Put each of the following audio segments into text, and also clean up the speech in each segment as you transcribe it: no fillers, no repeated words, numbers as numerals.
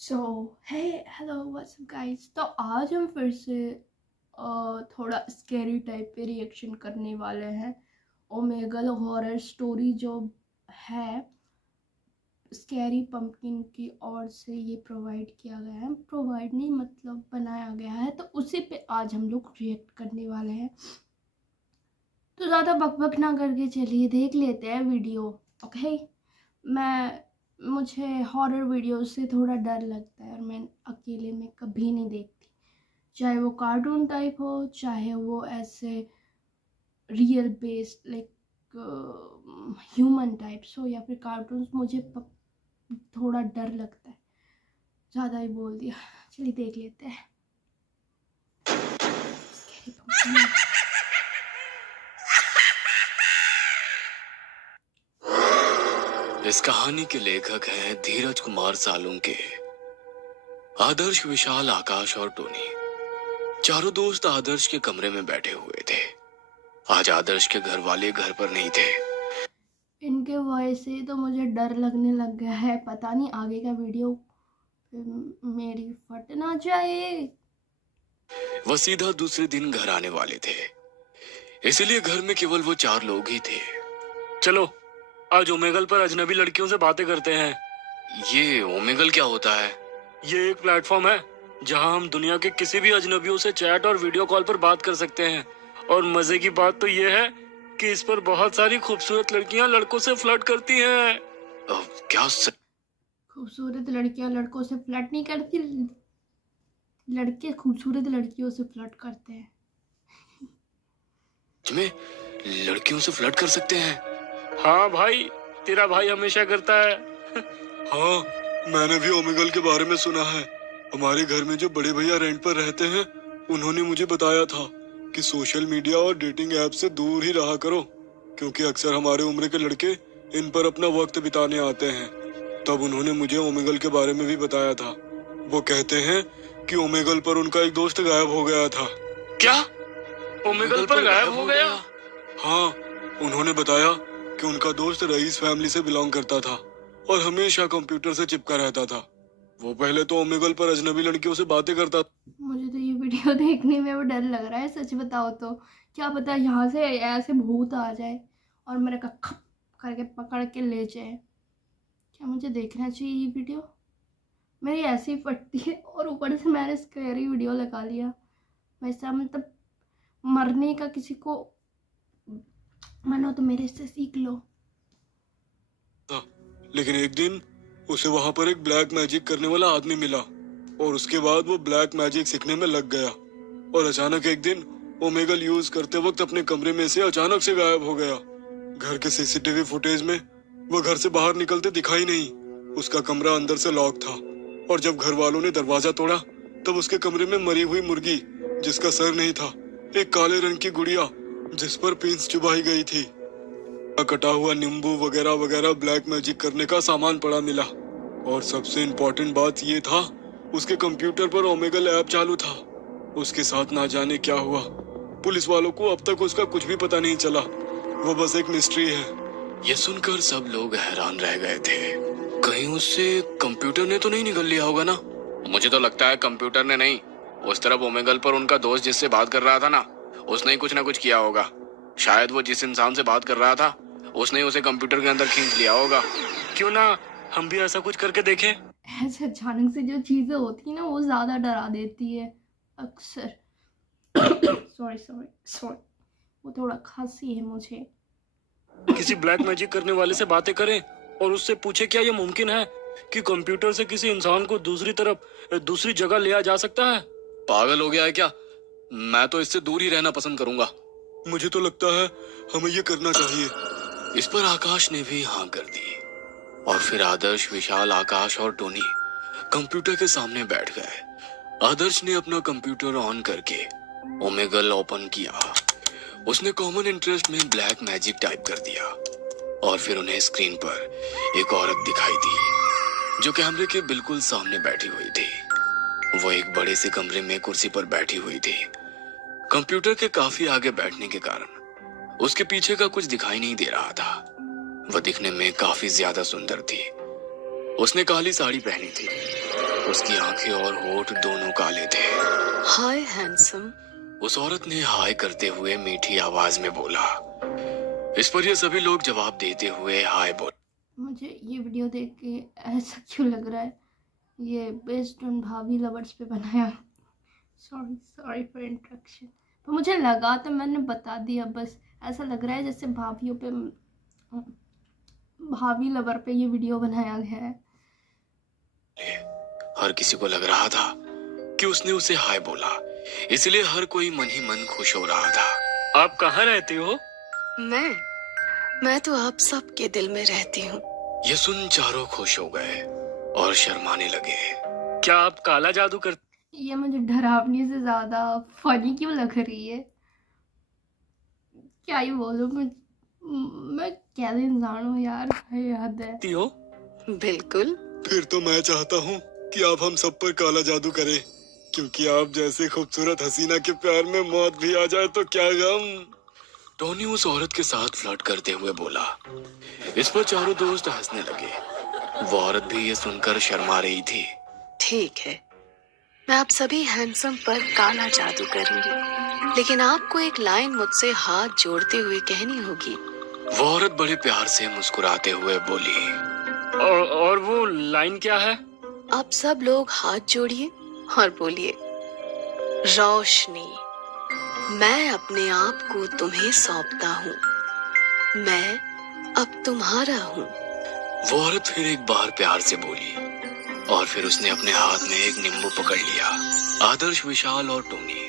सो हे hello what's up guys. तो आज हम फिर से थोड़ा स्कैरी टाइप पे रिएक्शन करने वाले हैं। ओमेगल हॉरर स्टोरी जो है स्कैरी पंपकिन की ओर से ये प्रोवाइड किया गया है, प्रोवाइड नहीं मतलब बनाया गया है, तो उसी पे आज हम लोग रिएक्ट करने वाले हैं। तो ज़्यादा बकबक ना करके चलिए देख लेते हैं वीडियो। ओके। मैं मुझे हॉरर वीडियो से थोड़ा डर लगता है और मैं अकेले में कभी नहीं देखती, चाहे वो कार्टून टाइप हो, चाहे वो ऐसे real based like human types हो, या फिर कार्टून्स। मुझे थोड़ा डर लगता है। ज़्यादा ही बोल दिया, चलिए देख लेते हैं। Scary pumpkin। इस कहानी के लेखक हैं धीरज कुमार सालुंके। आदर्श, विशाल, आकाश और टोनी चारों दोस्त आदर्श के कमरे में बैठे हुए थे। आज आदर्श के घर वाले घर पर नहीं थे। इनके वॉइस से तो मुझे डर लगने लग गया है। पता नहीं आगे का वीडियो मेरी फट ना जाए। वह सीधा दूसरे दिन घर आने वाले थे, इसलिए घर में केवल वो चार लोग ही थे। चलो आज ओमेगल पर अजनबी लड़कियों से बातें करते हैं। ये ओमेगल क्या होता है? ये एक प्लेटफॉर्म है जहां हम दुनिया के किसी भी अजनबियों से चैट और वीडियो कॉल पर बात कर सकते हैं। और मजे की बात तो ये है कि इस पर बहुत सारी खूबसूरत लड़कियां लड़कों से फ्लर्ट करती हैं। क्या सच खूबसूरत लड़कियां लड़कों से फ्लर्ट नहीं करती, लड़के खूबसूरत लड़कियों से फ्लर्ट करते हैं। में लड़कियों से फ्लर्ट कर सकते हैं? हाँ भाई, तेरा भाई हमेशा करता है। हाँ, मैंने भी ओमेगल के बारे में सुना है। हमारे घर में जो बड़े भैया रेंट पर रहते हैं, उन्होंने मुझे बताया था कि सोशल मीडिया और डेटिंग ऐप से दूर ही रहा करो, क्योंकि अक्सर हमारे उम्र के लड़के इन पर अपना वक्त बिताने आते हैं। तब उन्होंने मुझे ओमेगल के बारे में भी बताया था। वो कहते हैं कि ओमेगल पर उनका एक दोस्त गायब हो गया था। क्या? ओमेगल पर गायब हो गया? हाँ, उन्होंने बताया कि उनका दोस्त रईस फैमिली से बिलोंग करता था और हमेशा कंप्यूटर से चिपका रहता था। वो पहले तो ओमेगल पर अजनबी लड़कियों से बातें करता। मुझे तो ये वीडियो देखने में वो डर लग रहा है, सच बताओ तो। क्या पता यहाँ से ऐसे भूत आ जाए और मेरे का खप करके पकड़ के ले जाए। क्या मुझे देखना चाहिए ये वीडियो? मेरी ऐसी फटती है और ऊपर से मैंने स्कैरी वीडियो लगा लिया। वैसा मतलब मरने का किसी को मन हो तो मेरे से सीख लो। लेकिन एक दिन उसे वहां पर एक ब्लैक मैजिक करने वाला आदमी मिला और उसके बाद वो ब्लैक मैजिक सीखने में लग गया। और अचानक एक दिन ओमेगल यूज करते वक्त अपने कमरे में से अचानक से गायब हो गया। घर के सीसीटीवी फुटेज में वो घर से बाहर निकलते दिखाई नहीं। उसका कमरा अंदर से लॉक था और जब घर वालों ने दरवाजा तोड़ा तब उसके कमरे में मरी हुई मुर्गी जिसका सर नहीं था, एक काले रंग की गुड़िया जिस पर पींस चुभाई गई थी, कटा हुआ नींबू वगैरह वगैरह ब्लैक मैजिक करने का सामान पड़ा मिला। और सबसे इम्पोर्टेंट बात ये था, उसके कंप्यूटर पर ओमेगल ऐप चालू था। उसके साथ ना जाने क्या हुआ। पुलिस वालों को अब तक उसका कुछ भी पता नहीं चला। वो बस एक मिस्ट्री है। ये सुनकर सब लोग हैरान रह गए थे। कहीं उससे कंप्यूटर ने तो नहीं निकल लिया होगा ना? मुझे तो लगता है कंप्यूटर ने नहीं, उस तरफ ओमेगल पर उनका दोस्त जिससे बात कर रहा था ना, उसने ही कुछ ना कुछ किया होगा। शायद वो जिस इंसान से बात कर रहा था उसने उसे कंप्यूटर के अंदर खींच लिया होगा। क्यों ना हम भी ऐसा कुछ करके देखें? ऐसे अचानक से जो चीज़ें होती है ना, वो ज़्यादा डरा देती है अक्सर। सॉरी सॉरी सॉरी, वो थोड़ा खांसी है मुझे। किसी ब्लैक मैजिक करने वाले से बातें करें और उससे पूछे क्या ये मुमकिन है कि कंप्यूटर से किसी इंसान को दूसरी जगह लिया जा सकता है? पागल हो गया है क्या? मैं तो इससे दूर ही रहना पसंद करूंगा। मुझे तो लगता है हमें ये करना चाहिए। इस पर आकाश ने भी हाँ कर दी और फिर आदर्श, विशाल, आकाश और टोनी कंप्यूटर के सामने बैठ गए। आदर्श ने अपना कंप्यूटर ऑन करके ओमेगल ओपन किया। उसने कॉमन इंटरेस्ट में ब्लैक मैजिक टाइप कर दिया और फिर उन्हें स्क्रीन पर एक औरत दिखाई दी जो कैमरे के बिल्कुल सामने बैठी हुई थी। वो एक बड़े से कमरे में कुर्सी पर बैठी हुई थी। कंप्यूटर के काफी आगे बैठने के कारण उसके पीछे का कुछ दिखाई नहीं दे रहा था। वह दिखने में काफी ज्यादा सुंदर थी। उसने काली साड़ी पहनी थी उसकी आंखें और होठ दोनों काले थे। हाय हैंडसम। उस औरत ने हाय करते हुए मीठी आवाज में बोला। इस पर ये सभी लोग जवाब देते हुए हाय बोले। मुझे ये वीडियो देख के ऐसा क्यों लग रहा है ये बेस्ड ऑन भाभी लवर्स पे बनाया। Sorry for instruction. तो मुझे लगा तो मैंने बता दिया, बस ऐसा लग रहा है जैसे भाभी लवर पे ये वीडियो बनाया गया है। हर किसी को लग रहा था कि उसने उसे हाय बोला, इसलिए हर कोई मन ही मन खुश हो रहा था। आप कहाँ रहती हो? मैं तो आप सबके दिल में रहती हूँ। ये सुन चारों खुश हो गए और शर्माने लगे। क्या आप काला जादू कर? ये मुझे डरावनी से ज्यादा फनी क्यों लग रही है? क्या ही बोलूं मैं कैसे इंसान हूँ यार, याद है। हो? बिल्कुल। फिर तो मैं चाहता हूँ कि आप हम सब पर काला जादू करें, क्योंकि आप जैसे खूबसूरत हसीना के प्यार में मौत भी आ जाए तो क्या गम। टोनी उस औरत के साथ फ्लर्ट करते हुए बोला। इस पर चारों दोस्त हंसने लगे। वो औरत भी ये सुनकर शर्मा रही थी। ठीक है, मैं आप सभी हैंडसम पर काला जादू करूंगी, लेकिन आपको एक लाइन मुझसे हाथ जोड़ते हुए कहनी होगी। वो औरत बड़े प्यार से मुस्कुराते हुए बोली। और वो लाइन क्या है? आप सब लोग हाथ जोड़िए और बोलिए, रोशनी, मैं अपने आप को तुम्हें सौंपता हूँ, मैं अब तुम्हारा हूँ। वो औरत फिर एक बार प्यार से बोली और फिर उसने अपने हाथ में एक नींबू पकड़ लिया। आदर्श, विशाल और टोनी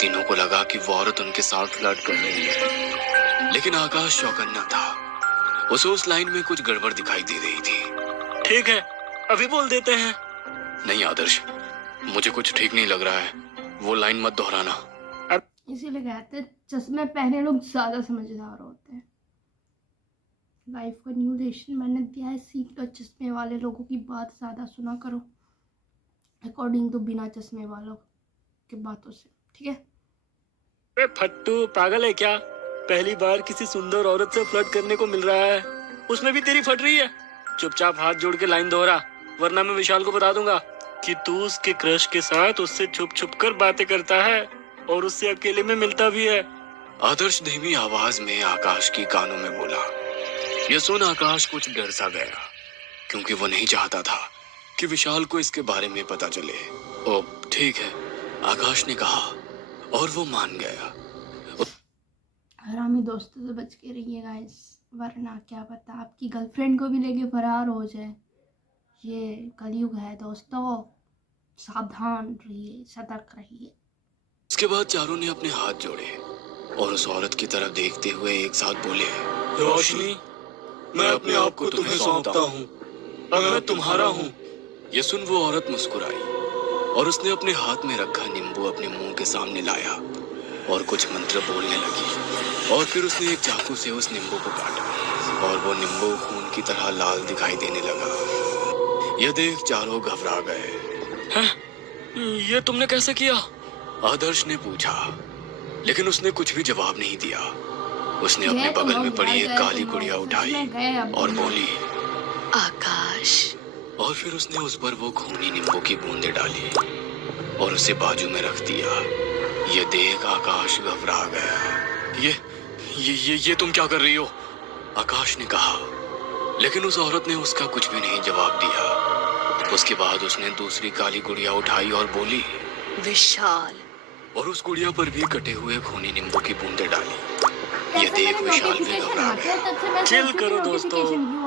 तीनों को लगा कि वो औरत उनके साथ फ्लर्ट कर रही है, लेकिन आकाश चौकन्ना था। उसे उस लाइन में कुछ गड़बड़ दिखाई दे रही थी। ठीक है, अभी बोल देते हैं। नहीं आदर्श, मुझे कुछ ठीक नहीं लग रहा है, वो लाइन मत दोहराना। इसीलिए कहते हैं चश्मे पहने लोग ज्यादा समझदार होते हैं। लाइफ का न्यू लेसन मैंने दिया है, सीख लो, चश्मे वाले लोगों की बात ज्यादा सुना करो, अकॉर्डिंग टू बिना चश्मे वालों की बातों से, ठीक है? अरे फट्टू, पागल है क्या? पहली बार किसी सुंदर औरत से फ्लर्ट करने को मिल रहा है, उसमें भी तेरी फट रही है। चुपचाप हाथ जोड़ के लाइन दोहरा, वरना मैं विशाल को बता दूंगा कि तू उसके क्रश के साथ उससे छुप छुप कर बातें करता है और उससे अकेले में मिलता भी है। आदर्श धीमी आवाज में आकाश की कानों में बोला। यह सुन आकाश कुछ डर सा गया, क्योंकि वो नहीं चाहता था कि विशाल को इसके बारे में पता चले। ओ ठीक है, आकाश ने कहा और वो मान गया। हरामी दोस्तों से बच के रहिए गाइस, वरना क्या पता आपकी गर्लफ्रेंड को भी लेके फरार हो जाए। ये कलयुग है दोस्तों, सावधान रहिए, सतर्क रहिए। इसके बाद चारों ने अपने हाथ जोड़े और उस औरत की तरफ देखते हुए एक साथ बोले, रोशनी, मैं अपने आप को तुम्हें सौंपता हूँ, अब मैं तुम्हारा हूँ। ये सुन वो औरत मुस्कुराई और उसने अपने हाथ में रखा नींबू अपने मुंह के सामने लाया और कुछ मंत्र बोलने लगी। और फिर उसने एक चाकू से उस नींबू को काटा और वो नींबू खून की तरह लाल दिखाई देने लगा। यह देख चारों घबरा गए। हैं? ये तुमने कैसे किया? आदर्श ने पूछा, लेकिन उसने कुछ भी जवाब नहीं दिया। उसने अपने बगल में पड़ी एक काली गुड़िया उठाई और बोली, आकाश। और फिर उसने उस पर वो खूनी नींबू की बूंदें डाली और उसे बाजू में रख दिया। ये देख आकाश घबरा गया। ये तुम क्या कर रही हो? आकाश ने कहा, लेकिन उस औरत ने उसका कुछ भी नहीं जवाब दिया। उसके बाद उसने दूसरी काली गुड़िया उठाई और बोली, विशाल। और उस गुड़िया पर भी कटे हुए खूनी नींबू की बूंदें डाली। ये देख विशाल भी घबरा गया। चिल करो दोस्तों,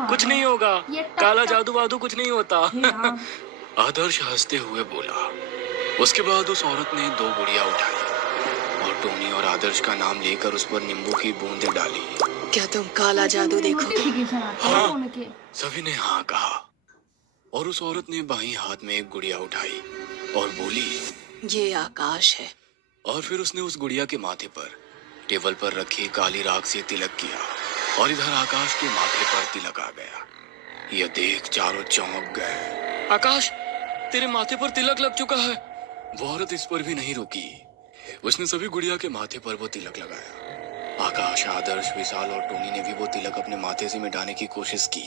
कुछ नहीं होगा, काला जादू वादू कुछ नहीं होता। आदर्श हंसते हुए बोला। उसके बाद उस औरत ने 2 गुड़िया उठाई और टोनी और आदर्श का नाम लेकर उस पर नींबू की बूंदें डाली। क्या तुम काला जादू देखोगे? हाँ, सभी ने हाँ कहा। और उस औरत ने बाईं हाथ में एक गुड़िया उठाई और बोली, ये आकाश है। और फिर उसने उस गुड़िया के माथे पर टेबल पर रखी काली राख से तिलक किया और इधर आकाश के माथे पर तिलक आ गया। यह देख चारों चौंक गए। आकाश, तेरे माथे पर तिलक लग चुका है। वो औरत इस पर भी नहीं रुकी, उसने सभी गुड़िया के माथे पर वो तिलक लगाया। आकाश, आदर्श, विशाल और टोनी ने भी वो तिलक अपने माथे से मिटाने की कोशिश की,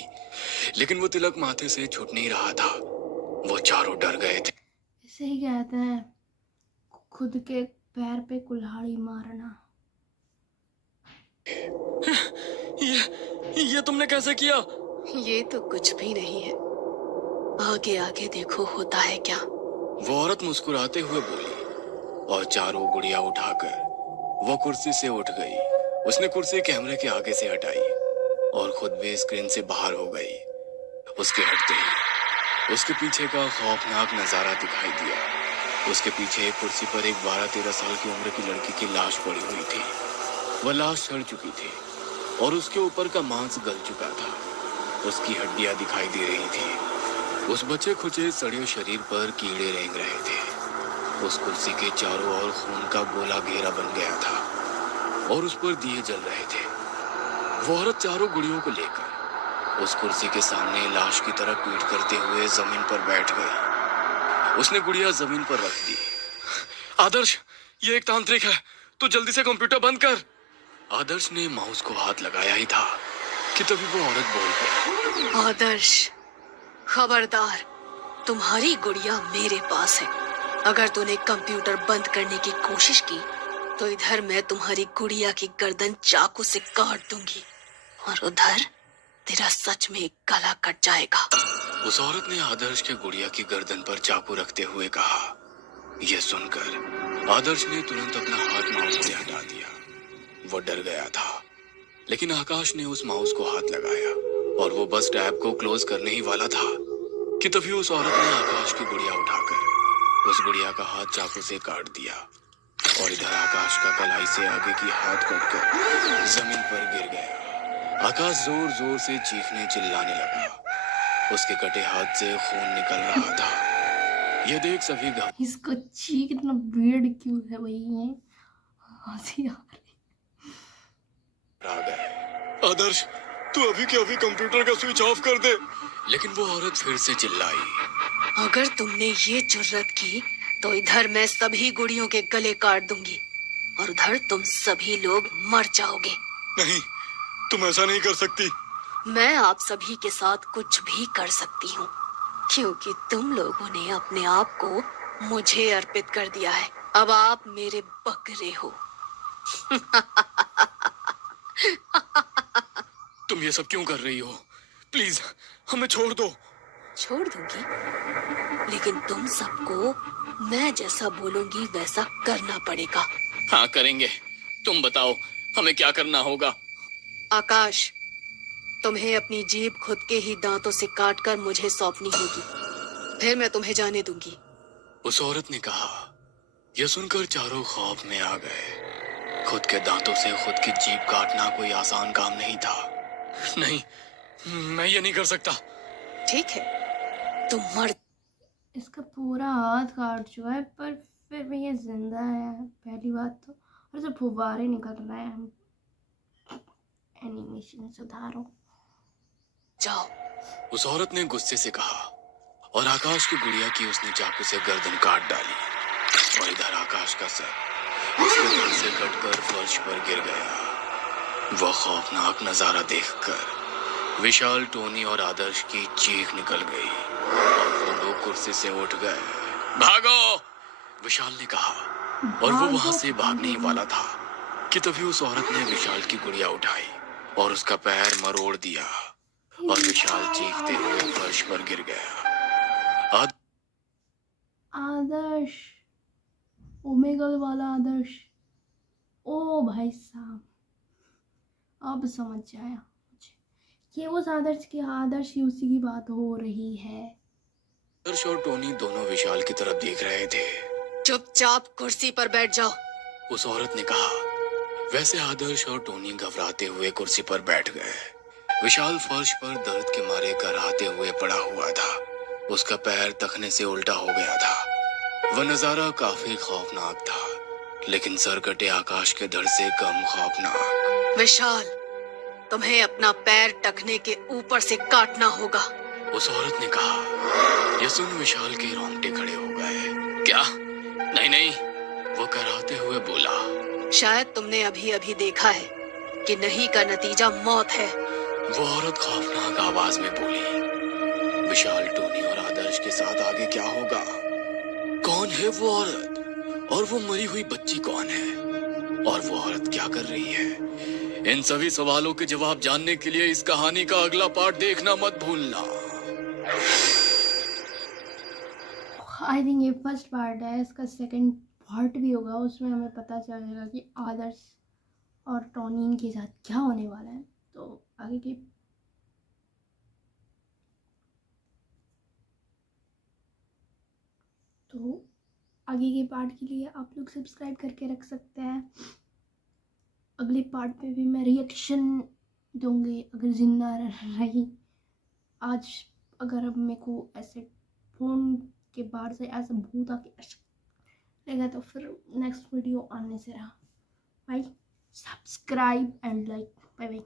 लेकिन वो तिलक माथे से छूट नहीं रहा था। वो चारों डर गए थे। इसे ही कहते हैं खुद के पैर पे कुल्हाड़ी मारना। ये तुमने कैसे किया? ये तो कुछ भी नहीं है, आगे आगे देखो होता है क्या। वो औरत मुस्कुराते हुए बोली और चारों गुड़िया उठाकर वो कुर्सी से उठ गई। उसने कुर्सी कैमरे के आगे से हटाई और खुद भी स्क्रीन से बाहर हो गई। उसके हटते ही उसके पीछे का खौफनाक नजारा दिखाई दिया। उसके पीछे एक कुर्सी पर एक 12-13 साल की उम्र की लड़की की लाश पड़ी हुई थी। वह लाश सड़ चुकी थी और उसके ऊपर का मांस गल चुका था। उसकी हड्डियां दिखाई दे रही थी। उस बचे खुचे सड़े शरीर पर कीड़े रेंग रहे थे। उस कुर्सी के चारों ओर खून का गोला घेरा बन गया था और उस पर दिए जल रहे थे। वो औरत चारों गुड़ियों को लेकर उस कुर्सी के सामने लाश की तरह पीठ करते हुए जमीन पर बैठ गई। उसने गुड़िया जमीन पर रख दी। आदर्श, ये एक तांत्रिक है, तू जल्दी से कंप्यूटर बंद कर। आदर्श ने माउस को हाथ लगाया ही था कि तभी वो औरत बोल पड़ी। आदर्श, खबरदार, तुम्हारी गुड़िया मेरे पास है। अगर तूने कंप्यूटर बंद करने की कोशिश की तो इधर मैं तुम्हारी गुड़िया की गर्दन चाकू से काट दूंगी और उधर तेरा सच में गला कट जाएगा। उस औरत ने आदर्श के गुड़िया की गर्दन पर चाकू रखते हुए कहा। यह सुनकर आदर्श ने तुरंत अपना हाथ माउस से हटा दिया। वो डर गया था, लेकिन आकाश ने उस माउस को हाथ लगाया और वो बस टैब को क्लोज करने ही वाला था कि तभी उस औरत ने आकाश की गुड़िया उठाकर उस गुड़िया का हाथ चाकू से काट दिया और इधर आकाश का कलाई से आगे की हाथ कटकर जमीन पर गिर गया। आकाश जोर जोर से चीखने चिल्लाने लगा। उसके कटे हाथ से खून निकल रहा था। यह देख सभी इसका चीख इतना वियर्ड क्यों है भाई? ये हंसी आ रही। आ गए। आदर्श, तू अभी के अभी कंप्यूटर का स्विच ऑफ कर दे। लेकिन वो औरत फिर से चिल्लाई। अगर तुमने ये जुर्रत की तो इधर मैं सभी गुड़ियों के गले काट दूंगी और उधर तुम सभी लोग मर जाओगे। नहीं, तुम ऐसा नहीं कर सकती। मैं आप सभी के साथ कुछ भी कर सकती हूँ, क्योंकि तुम लोगों ने अपने आप को मुझे अर्पित कर दिया है। अब आप मेरे बकरे हो। तुम ये सब क्यों कर रही हो? प्लीज हमें छोड़ दो। छोड़ दूंगी, लेकिन तुम सबको मैं जैसा बोलूंगी वैसा करना पड़ेगा। हाँ, करेंगे। तुम बताओ हमें क्या करना होगा। आकाश, तुम्हें अपनी जीभ खुद के ही दांतों से काटकर मुझे सौंपनी होगी, फिर मैं तुम्हें जाने दूंगी। उस औरत ने कहा। यह सुनकर चारों खौफ में आ गए। खुद के दांतों से खुद की जीभ काटना कोई आसान काम नहीं था। नहीं, मैं ये नहीं कर सकता। ठीक है, तुम मर। इसका पूरा हाथ काट चुका है पर फिर भी ये जिंदा है, पहली बात तो। और सब फुब्बारे निकल रहे हैं। एनिमेशन सुधारो। जाओ। उस औरत ने गुस्से से कहा और आकाश की गुड़िया की उसने चाकू से गर्दन काट डाली और इधर आकाश का सर उसके धड़ से कटकर फर्श पर गिर गया। वह खौफनाक नजारा देखकर विशाल, टोनी और आदर्श की चीख निकल गई और वो लोग कुर्सी से उठ गए। भागो, विशाल ने कहा और वो वहां से भागने ही वाला था कि तभी उस औरत ने विशाल की गुड़िया उठाई और उसका पैर मरोड़ दिया और विशाल चीखते हुए फर्श पर गिर गया। आदर्श, ओमेगल वाला आदर्श। ओ भाई साहब, अब समझ आया मुझे। ये उस आदर्श की उसी की बात हो रही है। आदर्श और टोनी दोनों विशाल की तरफ देख रहे थे। चुपचाप कुर्सी पर बैठ जाओ, उस औरत ने कहा। वैसे आदर्श और टोनी घबराते हुए कुर्सी पर बैठ गए। विशाल फर्श पर दर्द के मारे कराहते हुए पड़ा हुआ था। उसका पैर तखने से उल्टा हो गया था। वह नजारा काफी खौफनाक था, लेकिन सर कटे आकाश के धड़ से कम खौफनाक। विशाल, तुम्हें अपना पैर टखने के ऊपर से काटना होगा, उस औरत ने कहा। यह सुन विशाल के रोंगटे खड़े हो गए। क्या? नहीं नहीं, वो कराहते हुए बोला। शायद तुमने अभी अभी देखा है कि नहीं का नतीजा मौत है। वो औरत खौफनाक आवाज में बोली। विशाल, टोनी और आदर्श आदर्श के साथ आगे क्या होगा? कौन है वो औरत? और वो मरी हुई बच्ची कौन है? और वो औरत क्या कर रही है? इन सभी सवालों के जवाब जानने के लिए इस कहानी का अगला पार्ट देखना मत भूलना। आई थिंक ये फर्स्ट पार्ट है, इसका सेकंड पार्ट भी होगा, उसमें हमें पता चलेगा कि आदर्श और टॉनिन के साथ क्या होने वाला है। तो आगे के पार्ट के लिए आप लोग सब्सक्राइब करके रख सकते हैं। अगले पार्ट पे भी मैं रिएक्शन दूंगी अगर जिंदा रही। आज अगर अब मेरे को ऐसे फोन के बाहर से ऐसा भूत आके रहेगा तो फिर नेक्स्ट वीडियो आने से रहा। Bye, subscribe and like, bye bye.